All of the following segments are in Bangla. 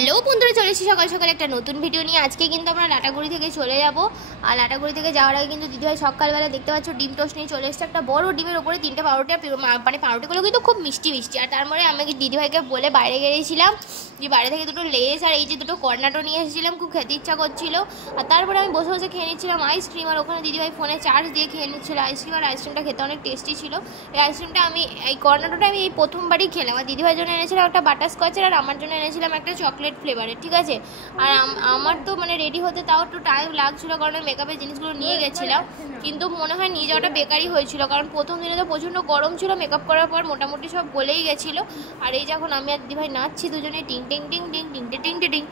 হ্যালো বন্ধুরা, চলে এসেছি সকাল সকাল একটা নতুন ভিডিও নিয়ে। আজকে কিন্তু আমরা লাটাগুড়ি থেকে চলে যাব। আর লাটাগুড়ি থেকে যাওয়ার আগে কিন্তু দিদিভাই সকালবেলা দেখতে পাচ্ছ ডিম টোস্ট নিয়ে চলে এসেছে। একটা বড় ডিমের উপরে 3টে পাউরুটি, মানে পাউরুটিগুলো কিন্তু খুব মিষ্টি মিষ্টি। আর তারপরে আমি দিদিভাইকে বলে বাইরে গিয়েছিলাম যে বাইরে থেকে দুটো লেস আর এই যে দুটো কর্নাটো নিয়ে এসেছিলাম, খুব খেতে ইচ্ছা করছিল। আর তারপরে আমি বসে বসে খেয়ে নিচ্ছিলাম আইসক্রিম। আর ওখানে দিদিভাই ফোনে চার্জ দিয়ে খেয়ে নিচ্ছিল আইসক্রিম। আর আইসক্রিমটা খেতে অনেক টেস্টি ছিল। এই আইসক্রিমটা এই কর্নাটোটা আমি এই প্রথমবারই খেলাম। আর দিদিভাইয়ের জন্য এনেছিলাম একটা বাটারস্কচের, আর আমার জন্য এনেছিলাম একটা চকলেট ফ্লেভারের, ঠিক আছে। আর আমার তো মানে রেডি হতে তাও একটু টাইম লাগছিলো, কারণ মেকআপের জিনিসগুলো নিয়ে গেছিলাম। কিন্তু মনে হয় নিয়ে যাওয়াটা বেকারই হয়েছিল, কারণ প্রথম দিনে তো প্রচণ্ড গরম ছিল। মেকআপ করার পর মোটামুটি সব গলেই গেছিলো। আর এই যখন আমি আর দিদিভাই নাচছি দুজনে টিং টিং টিং টিং টিং টিং টিং টিং,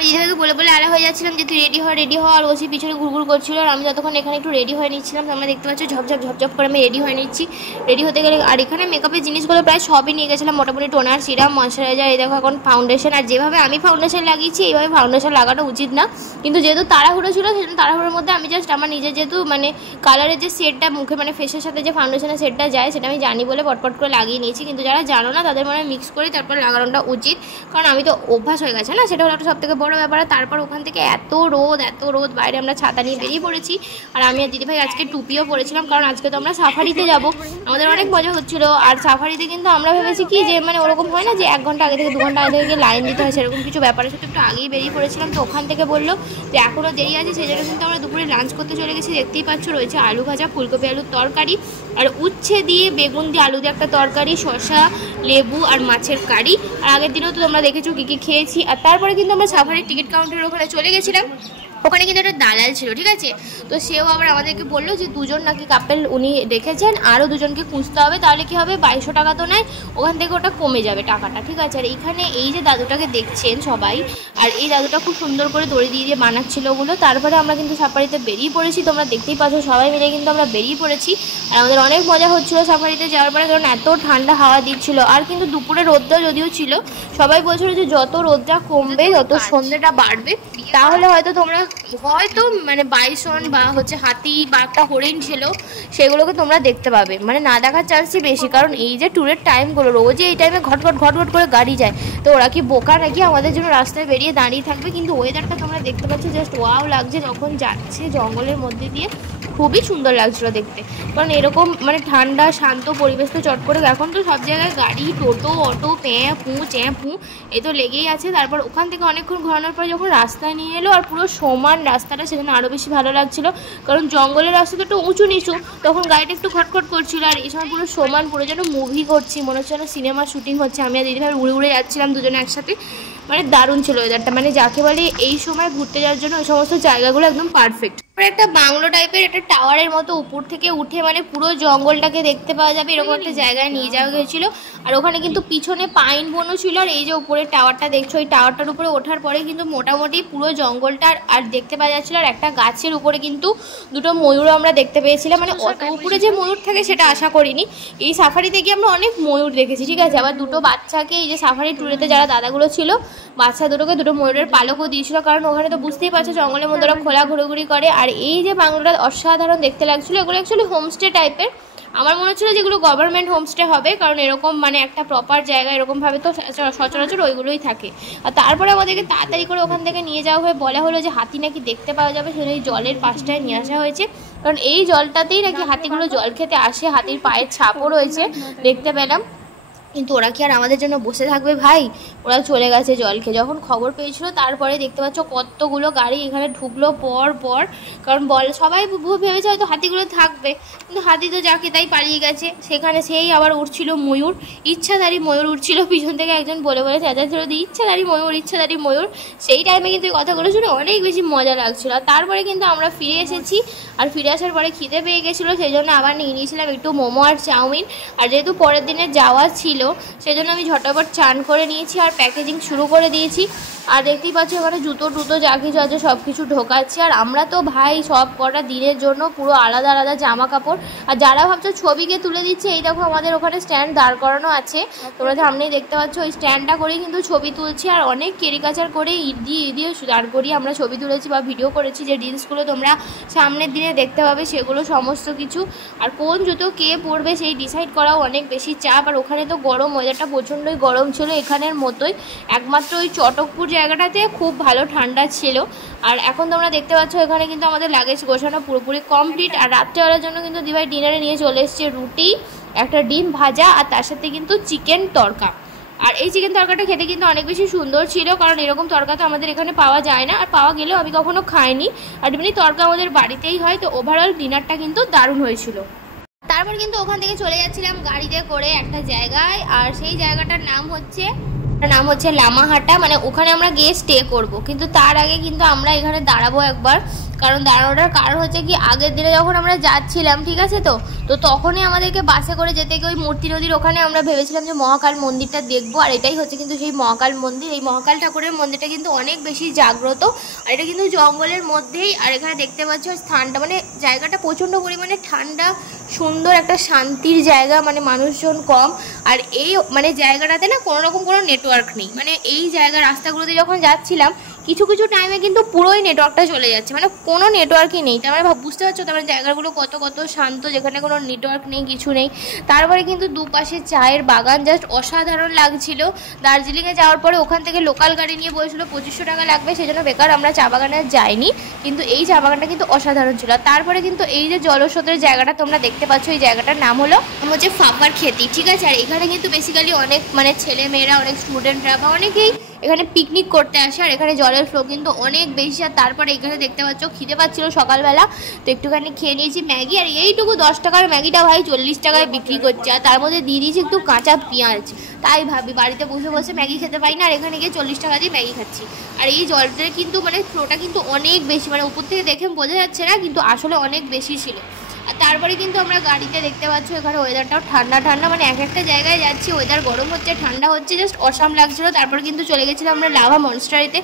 দিদিভাইকে বলে বলে আড়া হয়ে যাচ্ছিলাম যে তুই রেডি হ। আর ওসি পিছনে ঘুরঘুর করছিল। আর আমি যতক্ষণ এখানে একটু রেডি হয়ে নিচ্ছিলাম, আমরা দেখতে পাচ্ছি ঝপঝপ করে আমি রেডি হয়ে নিচ্ছি। রেডি হতে গেলে আর এখানে মেকআপের জিনিসগুলো প্রায় সবই নিয়ে গেছিলাম, মোটামুটি টোনার, সিরাম, ময়শ্চারাইজার, এই দেখো এখন ফাউন্ডেশন। আর যেভাবে আমি ফাউন্ডেশন লাগিয়েছি এইভাবে ফাউন্ডেশন লাগানো উচিত না, কিন্তু যেহেতু তাড়াহুড়ো ছিল সেজন্য তাড়াহুড়োর মধ্যে আমি জাস্ট আমার নিজের যেহেতু মানে কালারের যে সেটটা মুখে মানে ফেসের সাথে যে ফাউন্ডেশনের সেটটা যায় সেটা আমি জানি বলে পটপট করে লাগিয়ে নিয়েছি। কিন্তু যারা জানো না তাদের মনে মিক্স করে তারপর লাগানোটা উচিত, কারণ আমি তো অভ্যাস হয়ে গেছে না, সেটা হলো একটা সবথেকে বড় ব্যাপার। তারপর ওখান থেকে এত রোদ, বাইরে আমরা ছাতা নিয়ে বেরিয়ে পড়েছি। আর আমি আর দিদিভাই আজকে টুপিও পরেছিলাম, কারণ আজকে তো আমরা সাফারিতে যাব। আমাদের অনেক মজা হচ্ছিল। আর সাফারিতে কিন্তু আমরা ভেবেছি কি যে মানে ওরকম হয় না যে 1 ঘন্টা আগে থেকে 2 ঘন্টা আগে থেকে লাইন দিতে হয়, সেরকম কিছু ব্যাপারের সাথে একটু আগেই বেরিয়ে পড়েছিলাম। তো ওখান থেকে বললো যে এখনও দেরি আছে, সেই জন্য কিন্তু আমরা দুপুরে লাঞ্চ করতে চলে গেছি। দেখতেই পাচ্ছ রয়েছে আলু ভাজা, ফুলকপি আলুর তরকারি, আর উচ্ছে দিয়ে বেগুন দিয়ে আলু দিয়ে একটা তরকারি, শসা, লেবু আর মাছের কারি। আর আগের দিনও তো তোমরা দেখেছো কী কী খেয়েছি। আর তারপরে কিন্তু আমরা সাফারির টিকিট কাউন্টারের ওখানে চলে গেছিলাম। ওখানে কিন্তু একটা দালাল ছিল, ঠিক আছে। তো সেও আবার আমাদেরকে বললো যে 2জন নাকি কাপেল উনি রেখেছেন, আরও 2জনকে খুঁজতে হবে, তাহলে কি হবে 2200 টাকা তো নেয়, ওখান থেকে ওটা কমে যাবে টাকাটা, ঠিক আছে। আর এইখানে এই যে দাদুটাকে দেখছেন সবাই, আর এই দাদুটা খুব সুন্দর করে দড়ি দিয়ে বানাচ্ছিল ওগুলো। তারপরে আমরা কিন্তু সাফারিতে বেরিয়ে পড়েছি, তোমরা দেখতেই পাচ্ছ সবাই মিলে কিন্তু আমরা বেরিয়ে পড়েছি। আর আমাদের অনেক মজা হচ্ছিলো সাফারিতে যাওয়ার পরে, কারণ এত ঠান্ডা হাওয়া দিচ্ছিল। আর কিন্তু দুপুরে রোদটা যদিও ছিল, সবাই বলছিল যে যত রোদটা কমবে যত সন্ধ্যেটা বাড়বে তাহলে হয়তো তোমরা মানে বাইসন বা হচ্ছে হাতি বা একটা হরিণ ছিল সেগুলোকে তোমরা দেখতে পাবে। মানে না দেখার চান্সই বেশি, কারণ এই যে ট্যুরের টাইমগুলো রোজই এই টাইমে ঘটঘট করে গাড়ি যায়। তো ওরা কি বোকা নাকি আমাদের জন্য রাস্তায় বেরিয়ে দাঁড়িয়ে থাকবে? কিন্তু ওয়েদারটা তোমরা দেখতে পাচ্ছ জাস্ট ওয়াও লাগছে যখন যাচ্ছে জঙ্গলের মধ্যে দিয়ে, খুবই সুন্দর লাগছিল দেখতে। কারণ এরকম মানে ঠান্ডা শান্ত পরিবেশ তো চট করে, এখন তো সব জায়গায় গাড়ি, টোটো, অটো, চ্যাঁ এ তো লেগেই আছে। তারপর ওখান থেকে অনেকক্ষণ ঘোরানোর পর যখন রাস্তায় নিয়ে এলো আর পুরো সমান রাস্তাটা, সেখানে আরও বেশি ভালো লাগছিল, কারণ জঙ্গলের রাস্তাটা একটু উঁচু নিচু, তখন গাড়িটা একটু খটখট করছিল। আর এই সময় পুরো সমান, পুরো যেন মুভি করছি, মনে হচ্ছে যেন সিনেমার শুটিং হচ্ছে। আমি আর দিদিভাই উড়ে যাচ্ছিলাম দুজনে একসাথে, মানে দারুণ ছিল ওয়েদারটা। মানে যাকে বলে এই সময় ঘুরতে যাওয়ার জন্য ওই সমস্ত জায়গাগুলো একদম পারফেক্ট। একটা বাংলো টাইপের একটা টাওয়ারের মতো উপর থেকে উঠে মানে পুরো জঙ্গলটাকে দেখতে পাওয়া যাবে, এরকম একটা জায়গায় নিয়ে যাওয়া হয়েছিল। আর ওখানে কিন্তু পিছনে পাইন বনও ছিল। আর এই যে উপরে টাওয়ারটা দেখছো, ওই টাওয়ারটার উপরে ওঠার পরে কিন্তু মোটামুটি পুরো জঙ্গলটা আর দেখতে পাওয়া যাচ্ছিল। আর একটা গাছের উপরে কিন্তু 2টো ময়ূরও আমরা দেখতে পেয়েছিলাম। মানে অত উপরে যে ময়ূর থাকে সেটা আশা করিনি। এই সাফারিতে গিয়ে আমরা অনেক ময়ূর দেখেছি, ঠিক আছে। আবার 2টো বাচ্চাকে এই যে সাফারি ট্যুরেতে যারা দাদাগুলো ছিল, বাচ্চা দুটোকে 2টো ময়ূরের পালকও দিয়েছিল, কারণ ওখানে তো বুঝতেই পারছো জঙ্গলের মধ্যে ওরা খোলা ঘুরোঘুরি করে। আর এই যে বাংলোটা অসাধারণ দেখতে লাগছিলো। এগুলো অ্যাকচুয়ালি হোমস্টে টাইপের, আমার মনে হচ্ছিলো যেগুলো গভর্নমেন্ট হোমস্টে হবে, কারণ এরকম মানে একটা প্রপার জায়গা এরকমভাবে তো সচরাচর ওইগুলোই থাকে। আর তারপরে আমাদেরকে তাড়াতাড়ি করে ওখান থেকে নিয়ে যাওয়া হয়ে বলা হলো যে হাতি নাকি দেখতে পাওয়া যাবে, সেজন্য এই জলের পাশটায় নিয়ে আসা হয়েছে, কারণ এই জলটাতেই নাকি হাতিগুলো জল খেতে আসে। হাতির পায়ের ছাপও রয়েছে দেখতে পেলাম। কিন্তু ওরা কি আর আমাদের জন্য বসে থাকবে ভাই, ওরা চলে গেছে জল খেয়ে। যখন খবর পেয়েছিল তারপরে দেখতে পাচ্ছ কতগুলো গাড়ি এখানে ঢুকলো পর, কারণ সবাই ভেবেছে হয়তো হাতিগুলো থাকবে, কিন্তু হাতি তো যাকে তাই পালিয়ে গেছে। সেখানে সেই আবার উঠছিল ময়ূর, ইচ্ছাধারী ময়ূর উঠছিল, পিছন থেকে একজন বলে চেঁচাচ্ছিল যে ইচ্ছাধারী ময়ূর। সেই টাইমে কিন্তু এই কথাগুলো শুনে অনেক বেশি মজা লাগছিল। আর তারপরে কিন্তু আমরা ফিরে এসেছি। আর ফিরে আসার পরে খিদে পেয়ে গেছিলো, সেই জন্য আবার নিয়ে নিয়েছিলাম একটু মোমো আর চাউমিন। আর যেহেতু পরের দিনের যাওয়া ছিল সেজন্য আমি ঝটাপট চান করে নিয়েছি আর প্যাকেজিং শুরু করে দিয়েছি। আর দেখতেই পাচ্ছি ওখানে জুতো যা কিছু আছে সব কিছু ঢোকাচ্ছে। আর আমরা তো ভাই সব কটা দিনের জন্য পুরো আলাদা জামা কাপড়। আর যারা ভাবছো ছবিকে তুলে দিচ্ছে, এই দেখো আমাদের ওখানে স্ট্যান্ড দাঁড় করানো আছে, তোমরা সামনেই দেখতে পাচ্ছ। ওই স্ট্যান্ডটা করেই কিন্তু ছবি তুলছি। আর অনেক কেরিকাচার করে ইট দিয়ে দাঁড় করিয়ে আমরা ছবি তুলেছি বা ভিডিও করেছি, যে রিলসগুলো তোমরা সামনের দিনে দেখতে পাবে সেগুলো সমস্ত কিছু। আর কোন জুতো কে পরবে সেই ডিসাইড করাও অনেক বেশি চাপ। আর ওখানে তো গরম, ওয়েদারটা প্রচণ্ডই গরম ছিল এখানের মতোই, একমাত্র ওই চটকপুর জায়গাটাতে খুব ভালো ঠান্ডা ছিল। আর এখন তোমরা দেখতে পাচ্ছ এখানে কিন্তু আমাদের লাগেজ গোছানো পুরোপুরি কমপ্লিট। আর রাত্রেবেলার জন্য কিন্তু দিভাই ডিনারে নিয়ে চলে এসছে রুটি, একটা ডিম ভাজা, আর তার সাথে কিন্তু চিকেন তড়কা। আর এই চিকেন তরকাটা খেতে কিন্তু অনেক বেশি সুন্দর ছিল, কারণ এরকম তরকা তো আমাদের এখানে পাওয়া যায় না, আর পাওয়া গেলেও আমি কখনো খাইনি। আর এমনি তরকা আমাদের বাড়িতেই হয়, তো ওভারঅল ডিনারটা কিন্তু দারুণ হয়েছিল। তারপর কিন্তু ওখান থেকে চলে যাচ্ছিলাম গাড়িতে করে একটা জায়গায়, আর সেই জায়গাটার নাম হচ্ছে লামাহাটা, মানে ওখানে আমরা গিয়ে স্টে করব। কিন্তু তার আগে কিন্তু আমরা এখানে দাঁড়াবো একবার, কারণ দাঁড়ানোটার কারণ হচ্ছে কি, আগের দিনে যখন আমরা যাচ্ছিলাম, ঠিক আছে, তো তখনই আমাদেরকে বাসে করে যেতে গিয়ে ওই মূর্তি নদীর ওখানে আমরা ভেবেছিলাম যে মহাকাল মন্দিরটা দেখবো, আর এটাই হচ্ছে কিন্তু সেই মহাকাল মন্দির। এই মহাকাল ঠাকুরের মন্দিরটা কিন্তু অনেক বেশি জাগ্রত, আর এটা কিন্তু জঙ্গলের মধ্যেই। আর এখানে দেখতে পাচ্ছ স্থানটা, মানে জায়গাটা প্রচণ্ড পরিমাণে ঠান্ডা, সুন্দর একটা শান্তির জায়গা, মানে মানুষজন কম। আর এই মানে জায়গাটাতে না কোনো রকম কোনো নেটওয়ার্ক নেই, মানে এই জায়গার রাস্তাগুলোতে যখন যাচ্ছিলাম কিছু কিছু টাইমে কিন্তু পুরোই নেটওয়ার্কটা চলে যাচ্ছে, মানে কোনো নেটওয়ার্কই নেই। তার মানে বুঝতে পারছো তোমার জায়গাগুলো কত কত শান্ত, যেখানে কোনো নেটওয়ার্ক নেই, কিছু নেই। তারপরে কিন্তু দুপাশে চায়ের বাগান, জাস্ট অসাধারণ লাগছিল। দার্জিলিংয়ে যাওয়ার পরে ওখান থেকে লোকাল গাড়ি নিয়ে বলেছিল 2500 টাকা লাগবে, সেজন্য বেকার আমরা চা বাগানে যাইনি, কিন্তু এই চা বাগানটা কিন্তু অসাধারণ ছিল। তারপরে কিন্তু এই যে জলস্রোতের জায়গাটা তোমরা দেখতে পাচ্ছ, এই জায়গাটার নাম হচ্ছে ফাফার খেতি, ঠিক আছে। আর এখানে কিন্তু বেসিক্যালি অনেক মানে ছেলে মেয়েরা, অনেক স্টুডেন্টরা বা অনেকেই এখানে পিকনিক করতে আসে, আর এখানে জলের ফ্লো কিন্তু অনেক বেশি। আর তারপরে এখানে দেখতে পাচ্ছ খিদে পাচ্ছিল সকালবেলা, তো একটুখানি খেয়ে নিয়েছি ম্যাগি। আর এইটুকু 10 টাকার ম্যাগিটা ভাই 40 টাকায় বিক্রি করছে, আর তার মধ্যে দিয়ে দিয়েছি একটু কাঁচা পেঁয়াজ। তাই ভাবি বাড়িতে বসে বসে ম্যাগি খেতে পাই না, আর এখানে গিয়ে 40 টাকা দিয়ে ম্যাগি খাচ্ছি। আর এই জলটা কিন্তু মানে ফ্লোটা কিন্তু অনেক বেশি, মানে উপর থেকে দেখে বোঝা যাচ্ছে না, কিন্তু আসলে অনেক বেশি ছিল। আর তারপরে কিন্তু আমরা গাড়িতে দেখতে পাচ্ছ এখানে ওয়েদারটাও ঠান্ডা ঠান্ডা, মানে এক একটা জায়গায় যাচ্ছি ওয়েদার গরম হচ্ছে ঠান্ডা হচ্ছে, জাস্ট অসাম লাগছিল। তারপরে কিন্তু চলে গেছিলাম আমরা লাভা মনস্টারিতে।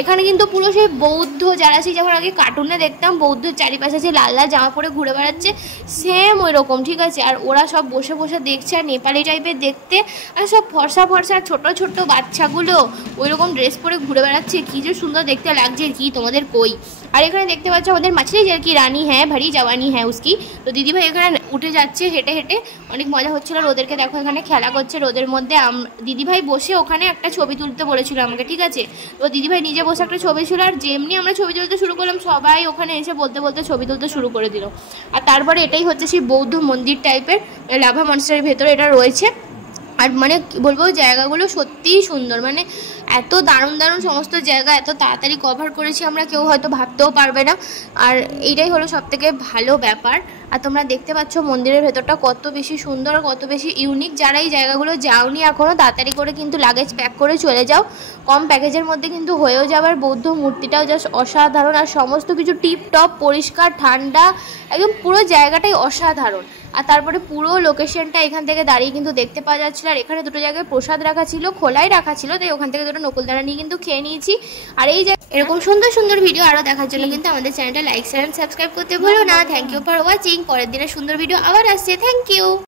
এখানে কিন্তু পুরো সেই বৌদ্ধ যারা, সেই যেমন আগে কার্টুনে দেখতাম বৌদ্ধর চারিপাশে যে লাল লাল জামা পরে ঘুরে বেড়াচ্ছে, সেম ওই রকম, ঠিক আছে। আর ওরা সব বসে বসে দেখছে, আর নেপালি টাইপের দেখতে, আর সব ফর্সা ফর্সা ছোট ছোট বাচ্চাগুলো ওই রকম ড্রেস পরে ঘুরে বেড়াচ্ছে, কী যে সুন্দর দেখতে লাগছে, কি তোমাদের কই। আর এখানে দেখতে পাচ্ছ আমাদের মাছলি যার কি রানী হ্যাঁ ভারী জওয়ানি হ্যাঁ উসকি, তো দিদিভাই এখানে উঠে যাচ্ছে হেঁটে হেঁটে, অনেক মজা হচ্ছিল। রোদেরকে দেখো এখানে খেলা করছে রোদের মধ্যে। দিদিভাই বসে ওখানে একটা ছবি তুলতে বলেছিল আমাকে, ঠিক আছে, তো দিদিভাই নিজে বসে একটা ছবি ছিল। আর যেমনি আমরা ছবি তুলতে শুরু করলাম, সবাই ওখানে এসে বলতে বলতে ছবি তুলতে শুরু করে দিল। আর তারপরে এটাই হচ্ছে সেই বৌদ্ধ মন্দির টাইপের, লাভা মনস্টারের ভেতরে এটা রয়েছে। আর মানে বলবো জায়গাগুলো সত্যিই সুন্দর, মানে এত দারুণ দারুণ সমস্ত জায়গা এত তাড়াতাড়ি কভার করেছি আমরা, কেউ হয়তো ভাবতেও পারবে না। আর এইটাই হলো সবথেকে ভালো ব্যাপার। আর তোমরা দেখতে পাচ্ছ মন্দিরের ভেতরটা কত বেশি সুন্দর, কত বেশি ইউনিক। যারা এই জায়গাগুলো যাওনি এখনও, তাড়াতাড়ি করে কিন্তু লাগেজ প্যাক করে চলে যাও, কম প্যাকেজের মধ্যে কিন্তু হয়েও যাবার। বৌদ্ধ মূর্তিটাও জাস্ট অসাধারণ, আর সমস্ত কিছু টিপ টপ পরিষ্কার ঠান্ডা, একদম পুরো জায়গাটাই অসাধারণ। আর তারপরে পুরো লোকেশনটা এখান থেকে দাঁড়িয়ে কিন্তু দেখতে পাওয়া যাচ্ছিল। আর এখানে দুটো জায়গায় প্রসাদ রাখা ছিল, খোলাই রাখা ছিল, তাই ওখান থেকে দুটো নকুলদানা নিয়ে কিন্তু খেয়ে নিয়েছি। আর এই এরকম সুন্দর সুন্দর ভিডিও আরও দেখার জন্য কিন্তু আমাদের চ্যানেলটা লাইক শেয়ার সাবস্ক্রাইব করতে ভুলো না। Thank you for watching. পরের দিনের সুন্দর ভিডিও আবার আসছে। Thank you.